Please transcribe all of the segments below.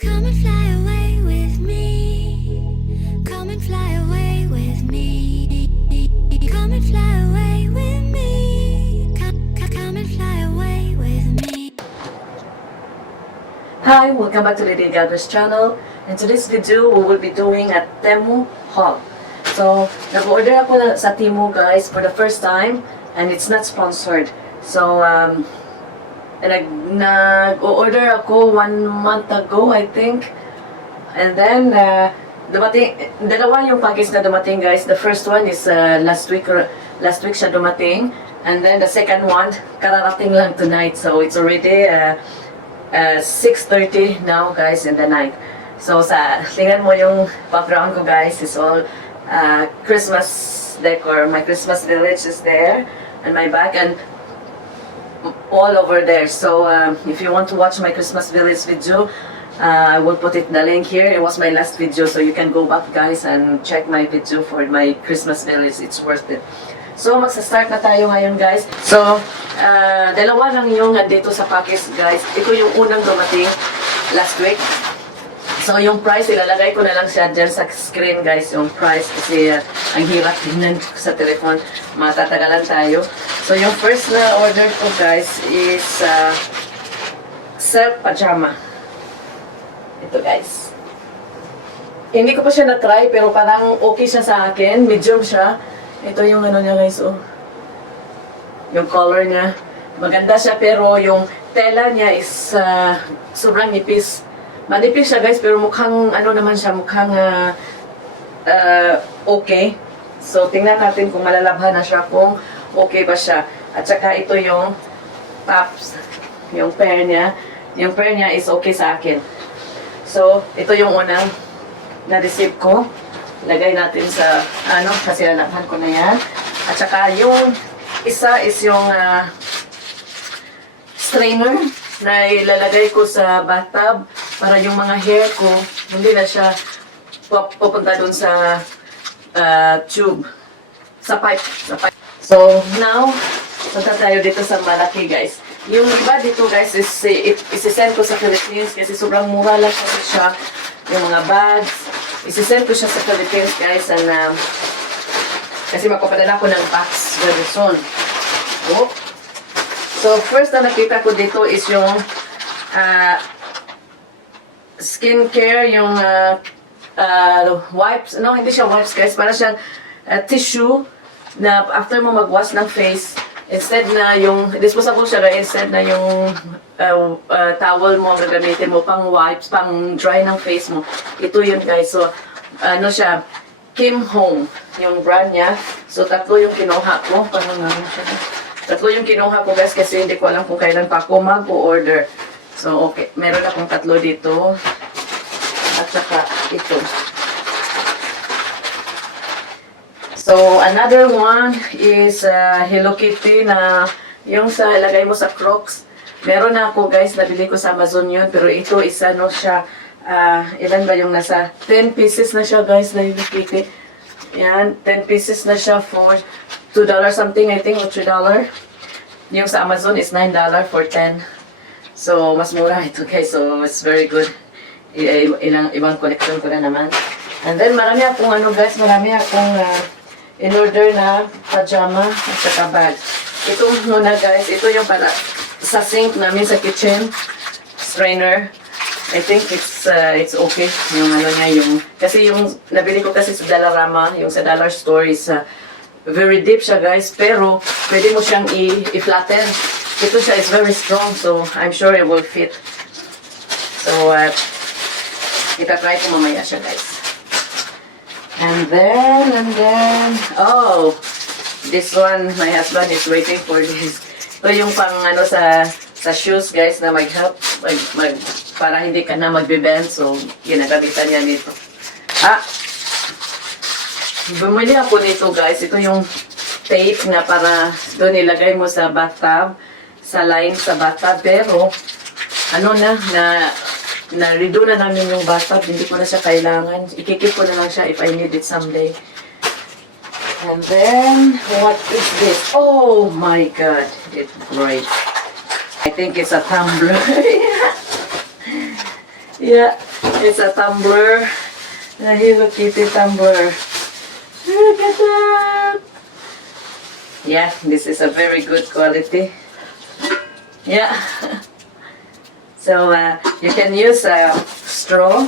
Come and fly away with me. Come and fly away with me. Come and fly away with me. Come and fly away with me. Hi, welcome back to Lady Gaga's channel. In today's video, we will be doing a Temu haul. So, nag-order ako sa Temu guys for the first time and it's not sponsored. So, nag-order ako 1 month ago, I think. And then, dumating, dalawa yung package na dumating guys. The first one is last week siya dumating. And then the second one, kararating lang tonight. So, it's already 6:30 now guys in the night. So, tingnan mo yung background ko guys. It's all Christmas decor. My Christmas village is there. And my back and all over there. So if you want to watch my Christmas village video, I will put the link here. It was my last video, so you can go back guys and check my video for my Christmas village. It's worth it. So magsa-start na tayo ngayon guys. So dalawa lang yung dito sa package guys. Ito yung unang dumating last week. So yung price, ilalagay ko na lang siya dyan sa screen guys, yung price kasi ang hirap tingnan sa telephone, matatagalan tayo. So yung first na order ko guys is self pajama. Ito guys. Hindi ko pa siya na-try pero parang okay siya sa akin, medium siya. Ito yung ano niya guys, oh. Yung color niya, maganda siya pero yung tela niya is sobrang nipis. Manipis siya guys, pero mukhang ano naman siya, mukhang okay. So, tingnan natin kung malalabhan na siya, kung okay ba siya. At saka ito yung tops, yung pair niya. Yung pair niya is okay sa akin. So, ito yung unang na-receive ko. Lagay natin sa, kasi lalabhan ko na yan. At saka yung isa is yung strainer na ilalagay ko sa bathtub para yung mga hair ko hindi na siya pupunta dun sa tube, sa pipe. So now, punta tayo dito sa malaki guys. Yung iba dito guys is isi-send ko sa Philippines kasi sobrang mura lang kasi siya. Yung mga bags, isi-send ko siya sa Philippines guys and kasi magpapadala ko ng box very soon. Oh. So, first na nakita ko dito is yung skincare, yung wipes. No, hindi siya wipes guys. Para siyang tissue na after mo mag-wash ng face, instead na yung, disposable siya guys, instead na yung towel mo ang gagamitin mo pang wipes, pang dry ng face mo. Ito yun guys. So, ano siya, Kim Home, yung brand niya. So, tatlo yung kinuha ko. Parang siya. Tatlo yung kinuha ko guys kasi hindi ko alam kung kailan pa ako mag-order. So, okay. Meron akong tatlo dito. At saka ito. So, another one is Hello Kitty na yung sa ilagay mo sa Crocs. Meron na ako guys, nabili ko sa Amazon yun. Pero ito is ano siya, ilan ba yung nasa 10 pieces na siya guys na Hello Kitty. Yan, 10 pieces na siya for $2 something, I think, or $3. Yung sa Amazon is $9 for 10. So, mas mura ito guys. So, it's very good. Ibang collection ko na naman. And then, marami akong marami akong in-order na pajama at saka bag. Ito muna guys. Ito yung para sa sink namin sa kitchen. Strainer. I think it's okay. Yung kasi yung nabili ko kasi sa Dollarama, yung sa dollar store is very deep siya guys, pero pwede mo siyang i-flatten. Ito siya is very strong, so I'm sure it will fit. So, itatry ko mamaya siya guys. And then, oh, this one, my husband is waiting for this. Ito yung pang sa shoes guys na mag-help, para hindi ka na magbe-bend, so ginagamitan niya nito. Bumili ako nito guys. Ito yung tape na para doon ilagay mo sa bathtub, sa line sa bathtub. Pero, na-redo na namin yung bathtub. Hindi ko na siya kailangan. Ikikip ko na lang siya if I need it someday. And then, what is this? Oh my God. It's great. I think it's a tumbler. Yeah, it's a tumbler. A Hello Kitty tumbler. Look at that! Yeah, this is a very good quality. Yeah. So you can use a straw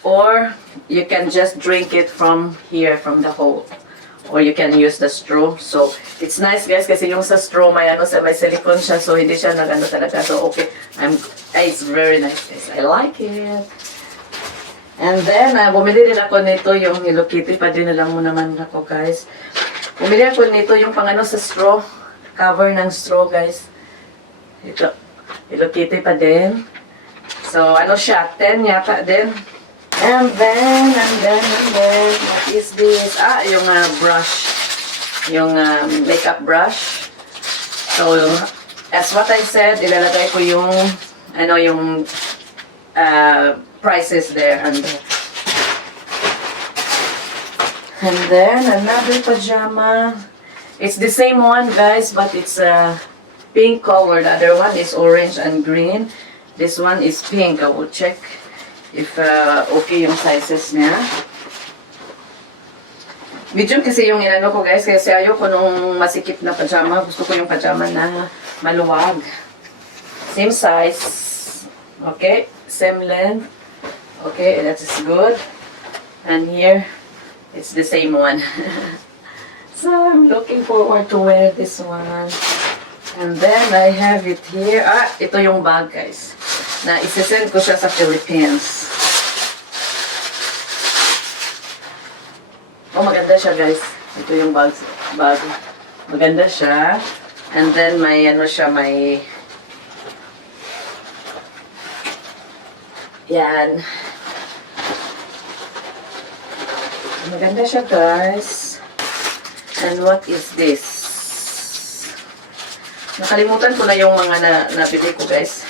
or you can just drink it from here, from the hole. Or you can use the straw. So it's nice guys kasi yung sa straw may may silicone siya so hindi siya nagano talaga. So okay, it's very nice guys. I like it. And then bumili din ako nito yung Hello Kitty pa din lang mo naman ako guys. Bumili ako nito yung pangano sa straw, cover ng straw guys. Ito, Hello Kitty pa din. So ano siya, 10 yata din. And then, what is this? Yung brush. Yung makeup brush. So, as what I said, ilalagay ko yung, yung prices there. And then, another pajama. It's the same one, guys, but it's pink color. The other one is orange and green. This one is pink. I will check if okay yung sizes niya. Medium kasi yung inano ko guys, kasi ayoko nung masikip na pajama. Gusto ko yung pajama na maluwag. Same size. Okay, same length. Okay, that is good. And here, it's the same one. So I'm looking forward to wear this one. And then I have it here. Ito yung bag guys. Na isisend ko siya sa Philippines. Oh, maganda siya guys. Ito yung bag. Maganda siya. And then may may yan. Maganda siya guys. And what is this? Nakalimutan ko na yung mga nabili ko guys.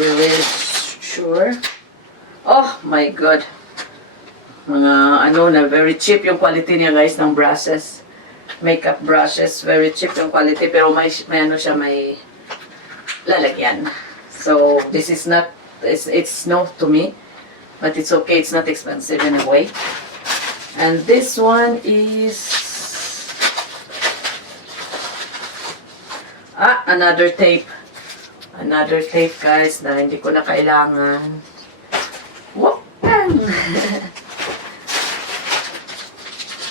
Really sure. Oh my god. Mga na very cheap yung quality niya guys ng brushes. Makeup brushes, very cheap yung quality pero may siya may lalagyan. So this is not it's no to me, but it's okay, it's not expensive in a way. And this one is another tape. Another tape guys na hindi ko na kailangan. Whoop!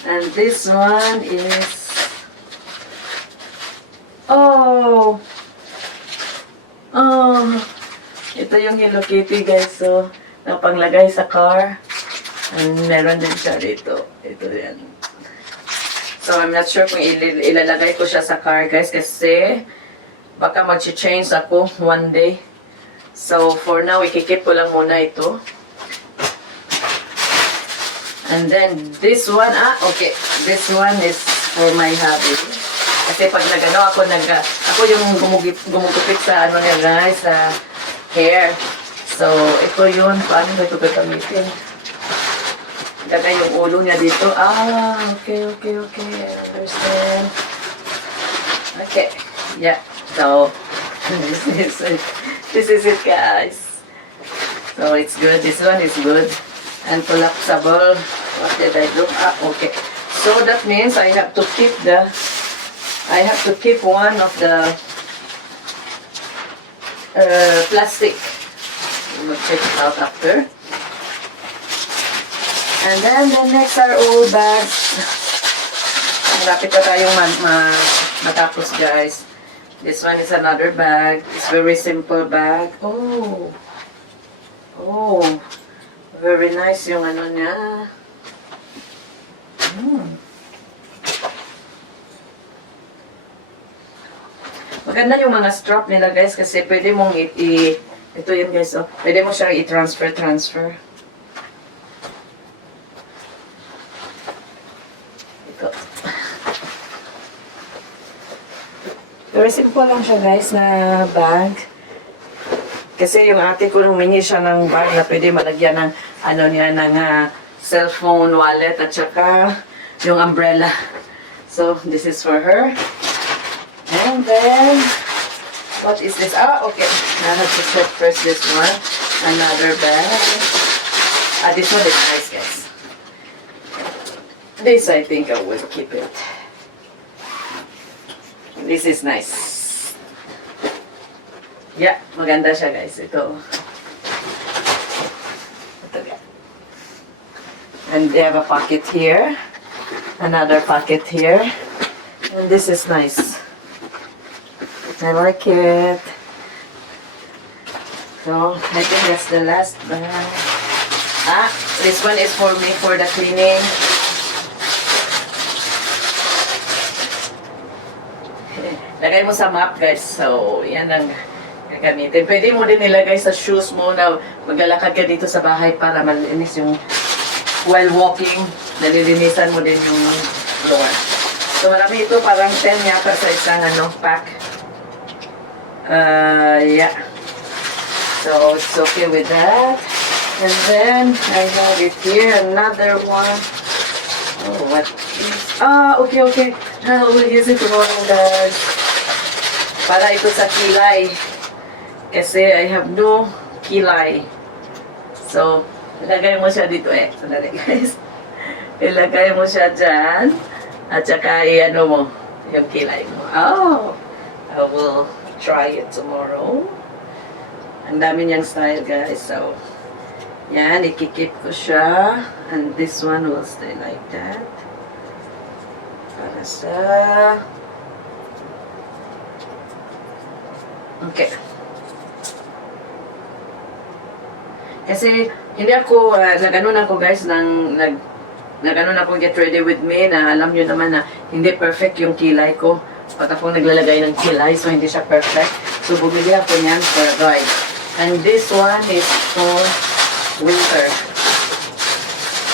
And this one is ito yung Hello Kitty guys. So, na panglagay sa car. And meron din siya dito. Ito yan. So, I'm not sure kung ilalagay ko siya sa car guys kasi baka mag-change ako one day. So, for now, ikikip ko lang muna ito. And then, this one, okay. This one is for my hubby. Kasi pag ako yung gumugupit sa niya guys, sa hair. So, ito yun. Paano ba ito gagamitin? Lagay yung ulo niya dito. Okay. I understand. Okay. Yeah. So, this is it guys. So, it's good. This one is good. And collapsible. What did I do? Okay. So, that means I have to keep one of the plastic. We'll check it out after. And then, the next are all bags. Malapit na tayong matapos guys. This one is another bag. It's very simple bag. Oh, very nice yung niya. Maganda yung mga strap nila guys kasi pwede mong ito yun guys, pwede mo siyang i-transfer. Ito. Very simple lang siya guys na bag. Kasi yung ate ko nung mini siya ng bag na pwede malagyan ng ng cellphone, wallet at saka yung umbrella. So this is for her. And then What is this? Ah, okay. I have to check first this one. Another bag. Ah, this one is nice, guys. This, I think I will keep it. This is nice. Yeah, maganda siya, guys. Ito. Ito, guys. And they have a pocket here. Another pocket here. And this is nice. I like it. So, I think that's the last bag. Ah, this one is for me for the cleaning. Lagay mo sa map, guys. So, yan ang gagamitin. Pwede mo din ilagay sa shoes mo na maglalakad ka dito sa bahay para malinis yung while walking, nalilinisan mo din yung floor. So, marami ito. Parang 10 yata sa isang pack. Yeah. So, it's okay with that. And then, I have it here. Another one. Oh, what is... Ah, okay. I will use it tomorrow, guys. Para ito sa kilay. Kasi I have no kilay. So, ilagay mo siya dito Sandali, guys. Ilagay mo siya dyan. At saka, i-ano mo, yung kilay mo. Oh! I will try it tomorrow. Ang dami niyang style, guys. So, yan, ikikip ko siya. And this one will stay like that. Para sa... Okay. Kasi, hindi ako, nag-ano na ako, guys, nag-ano ako get ready with me, na alam nyo naman na hindi perfect yung kilay ko. Pag ako naglalagay ng kilay, so hindi siya perfect. So, bumili ako niyan for dry. And this one is for winter.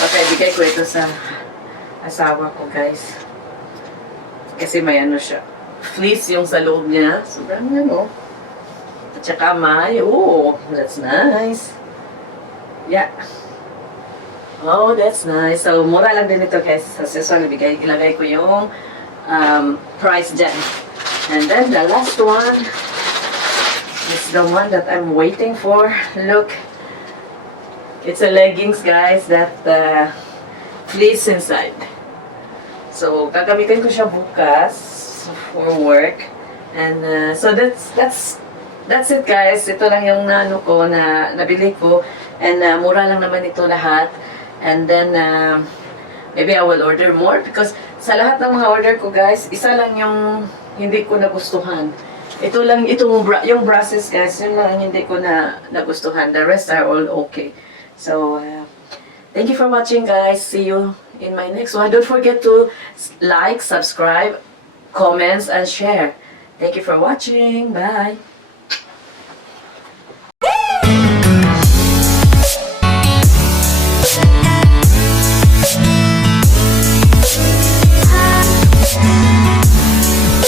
Okay, bigay ko ito sa asawa ko, guys. Kasi may ano siya. Fleece yung sa loob niya. Sobrang ano. At saka may, oh, that's nice. Yeah. Oh, that's nice. So, mura lang din ito, guys. So, ilagay ko yung price dyan. And then, the last one is the one that I'm waiting for. Look. It's a leggings, guys, that fleece inside. So, gagamitin ko siya bukas for work. And, so, that's it, guys. Ito lang yung nabili ko. And, mura lang naman ito lahat. And then, maybe I will order more because sa lahat ng mga order ko, guys, isa lang yung hindi ko nagustuhan. Ito lang, yung brushes, guys, yun lang hindi ko nagustuhan. The rest are all okay. So, thank you for watching, guys. See you in my next one. Don't forget to like, subscribe, comments, and share. Thank you for watching. Bye.